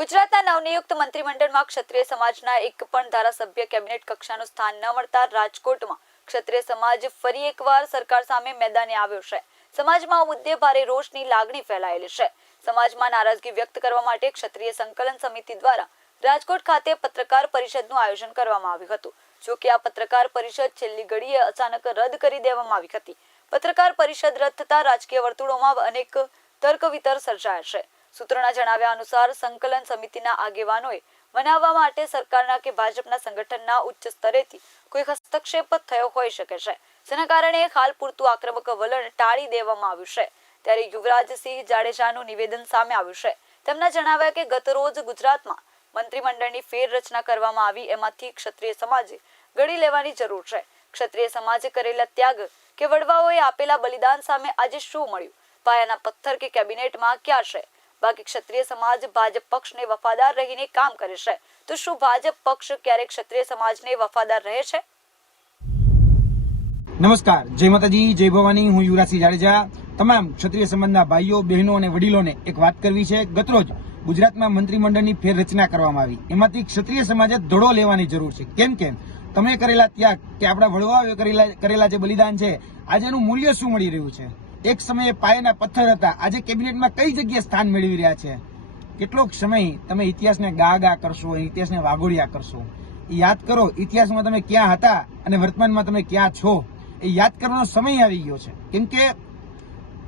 ગુજરાતના નવનિયુક્ત મંત્રીમંડળમાં ક્ષત્રિય સમાજના એક પણ ધારાસભ્ય કેબિનેટ કક્ષાનું સ્થાન ન મળતા રાજકોટમાં ક્ષત્રિય સમાજ ફરી એકવાર સરકાર સામે મેદાને આવ્યો છે. સમાજમાં મુદ્દે ભારે રોષની લાગણી ફેલાયેલી છે. સમાજમાં નારાજગી વ્યક્ત કરવા માટે ક્ષત્રિય સંકલન સમિતિ દ્વારા રાજકોટ ખાતે પત્રકાર પરિષદનું આયોજન કરવામાં આવ્યું હતું. જો કે આ પત્રકાર પરિષદ છેલ્લી ઘડીએ અચાનક રદ કરી દેવામાં આવી હતી. પત્રકાર પરિષદ રદ થતા રાજકીય વર્તુળોમાં અનેક તર્ક વિતર સર્જાયા છે. સૂત્રોના જણાવ્યા અનુસાર સંકલન સમિતિના આગેવાનોએ મનાવવા માટે સરકારના કે ભાજપના સંગઠનના ઉચ્ચ સ્તરેથી કોઈ હસ્તક્ષેપ થયો હોઈ શકે છે. જેના કારણે હાલ પૂરતું આક્રમક વલણ ટાળી દેવામાં આવ્યું છે. ત્યારે યુવરાજસિંહ જાડેજાનું નિવેદન સામે આવ્યું છે. તેમના જણાવ્યા કે ગત રોજ ગુજરાતમાં મંત્રીમંડળની ફેરરચના કરવામાં આવી એમાંથી ક્ષત્રિય સમાજે ગળી લેવાની જરૂર છે. ક્ષત્રિય સમાજે કરેલા ત્યાગ કે વડવાઓએ આપેલા બલિદાન સામે આજે શું મળ્યું? પાયાના પથ્થર કે કેબિનેટમાં ક્યાં છે? બાકી ક્ષત્રિય સમાજ ભાજપ પક્ષને વફાદાર રહીને કામ કરે છે. તો શું ભાજપ પક્ષ ક્યારેક ક્ષત્રિય સમાજને વફાદાર રહે છે? નમસ્કાર. જય માતાજી, જય ભવાની. હું યુવરાજસિંહ જાડેજા. તમામ ક્ષત્રિય સમાજના ભાઈઓ, બહેનો અને વડીલોને એક વાત કરવી છે. ગતરોજ ગુજરાતમાં મંત્રીમંડળની ફેરરચના કરવામાં આવી. એમાંથી ક્ષત્રિય સમાજે ધડો લેવાની જરૂર છે. કેમ કે તમે કરેલા ત્યાગ કે આપણા વડવાઓએ કરેલા કરેલા જે બલિદાન છે, આજે એનું મૂલ્ય શું મળી રહ્યું છે? એક સમયે પાયાના પથ્થર હતા. આજે કેબિનેટમાં કઈ જગ્યાએ સ્થાન મેળવી રહ્યા છે? કેટલોક સમય તમે ઇતિહાસને ગા ગા કરશો, ઇતિહાસને વાગોળિયા કરશો. એ યાદ કરો, ઇતિહાસમાં તમે ક્યાં હતા અને વર્તમાનમાં તમે ક્યાં છો? એ યાદ કરવાનો સમય આવી ગયો છે. કેમ કે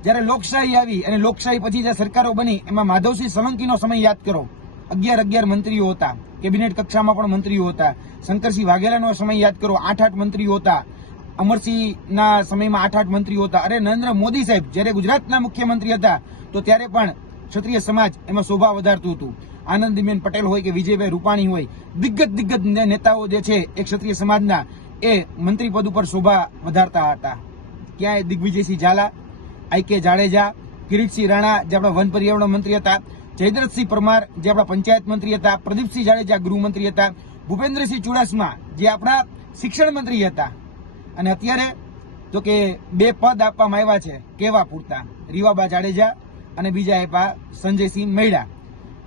જ્યારે લોકશાહી આવી અને લોકશાહી પછી જે સરકારો બની, એમાં માધવસિંહ સોલંકીનો સમય યાદ કરો. અગિયાર અગિયાર મંત્રીઓ હતા. કેબિનેટ કક્ષામાં પણ મંત્રીઓ હતા. શંકરસિંહ વાઘેલાનો સમય યાદ કરો. આઠ આઠ મંત્રીઓ હતા. અમરસિંહના સમયમાં આઠ આઠ મંત્રીઓ હતા. અરે નરેન્દ્ર મોદી સાહેબ, જ્યારે ગુજરાતના મુખ્યમંત્રી હતા, તો ત્યારે પણ ક્ષત્રિય સમાજ એમાં શોભા વધારતું હતું. આનંદીબેન પટેલ હોય કે વિજયભાઈ રૂપાણી હોય, દિગ્ગજ દિગ્ગજ નેતાઓ જે છે, એ ક્ષત્રિય સમાજના, એ મંત્રી પદ ઉપર શોભા વધારતા હતા. ક્યાંય દિગ્વિજયસિંહ ઝાલા, આઈ કે જાડેજા, કિરીટસિંહ રાણા જે આપણા વન પર્યાવરણ મંત્રી હતા, જયદ્રથસિંહ પરમાર જે આપણા પંચાયત મંત્રી હતા, પ્રદીપસિંહ જાડેજા ગૃહમંત્રી હતા, ભૂપેન્દ્રસિંહ ચુડાસમા જે આપણા શિક્ષણ મંત્રી હતા. અને અત્યારે તો કે બે પદ આપવામાં આવ્યા છે, કેવા પૂરતા? રીવાબા જાડેજા અને બીજા આપ્યા સંજયસિંહ મૈડા.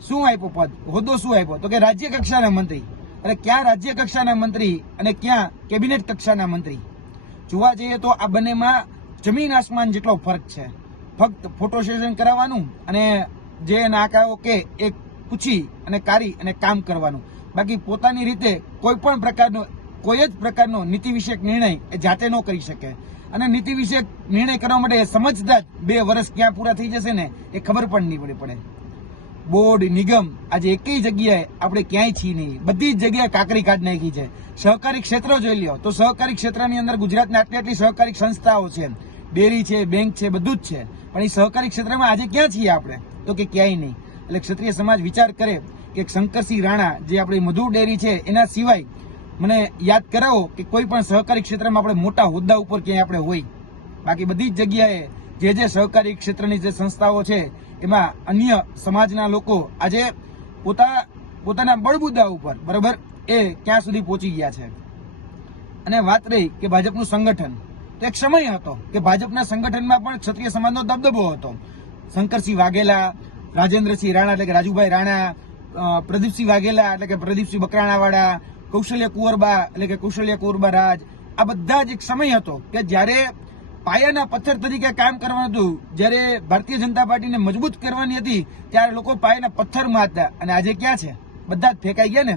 શું આપ્યો પદ? હોદ્દો શું આપ્યો તો કે રાજ્ય કક્ષાના મંત્રી. અને ક્યાં રાજ્ય કક્ષાના મંત્રી અને ક્યાં કેબિનેટ કક્ષાના મંત્રી? જોવા જઈએ તો આ બંનેમાં જમીન આસમાન જેટલો ફરક છે. ફક્ત ફોટો સેશન કરાવવાનું અને જે નાકાઓ કે એ પૂછી અને કારી અને કામ કરવાનું. બાકી પોતાની રીતે કોઈ પણ પ્રકારનો કોઈ જ પ્રકારનો નીતિ વિષયક નિર્ણય એ જાતે ન કરી શકે. અને નીતિ વિષયક નિર્ણય કરવા માટે એ સમજતા જ બે વર્ષ ક્યાં પૂરા થઈ જશે ને એ ખબર પણ નહીં પડે પડે. બોર્ડ, નિગમ આજે એકેય જગ્યાએ આપણે ક્યાંય છીએ નહીં. બધી જ જગ્યાએ કાકરી કાઢ નાખી છે. સહકારી ક્ષેત્ર જોઈ લ્યો. તો સહકારી ક્ષેત્રની અંદર ગુજરાતની આટલી આટલી સહકારી સંસ્થાઓ છે. ડેરી છે, બેંક છે, બધું જ છે. પણ એ સહકારી ક્ષેત્રમાં આજે ક્યાં છીએ આપણે? તો કે ક્યાંય નહીં. એટલે ક્ષત્રિય સમાજ વિચાર કરે કે શંકરસિંહ રાણા જે આપણી મધુર ડેરી છે, એના સિવાય મને યાદ કરાવો કે કોઈ પણ સહકારી ક્ષેત્રમાં આપણે મોટા હોદ્દા ઉપર ક્યાંય આપણે હોય. બાકી બધી જ જગ્યાએ જે જે સહકારી ક્ષેત્રની જે સંસ્થાઓ છે, એમાં અન્ય સમાજના લોકો આજે પોતા, પોતાના બળબુદ્દા ઉપર, બરાબર, એ ક્યાં સુધી પહોંચી ગયા છે. અને વાત રહી કે ભાજપનું સંગઠન. તો એક સમય હતો કે ભાજપના સંગઠનમાં પણ ક્ષત્રિય સમાજનો દબદબો હતો. શંકરસિંહ વાઘેલા, રાજેન્દ્રસિંહ રાણા એટલે કે રાજુભાઈ રાણા પ્રદીપસિંહ વાઘેલા એટલે કે પ્રદીપસિંહ બકરાણાવાળા કૌશલ્ય કુંવરબા એટલે કે કૌશલ્ય કુંવરબા રાજ, આ બધા જ એક સમય હતો કે જ્યારે પાયાના પથ્થર તરીકે કામ કરવાનું હતું, જ્યારે ભારતીય જનતા પાર્ટીને મજબૂત કરવાની હતી, ત્યારે લોકો પાયાના પથ્થરમાં હતા અને આજે ક્યાં છે? બધા જ ફેંકાઈ ગયા ને?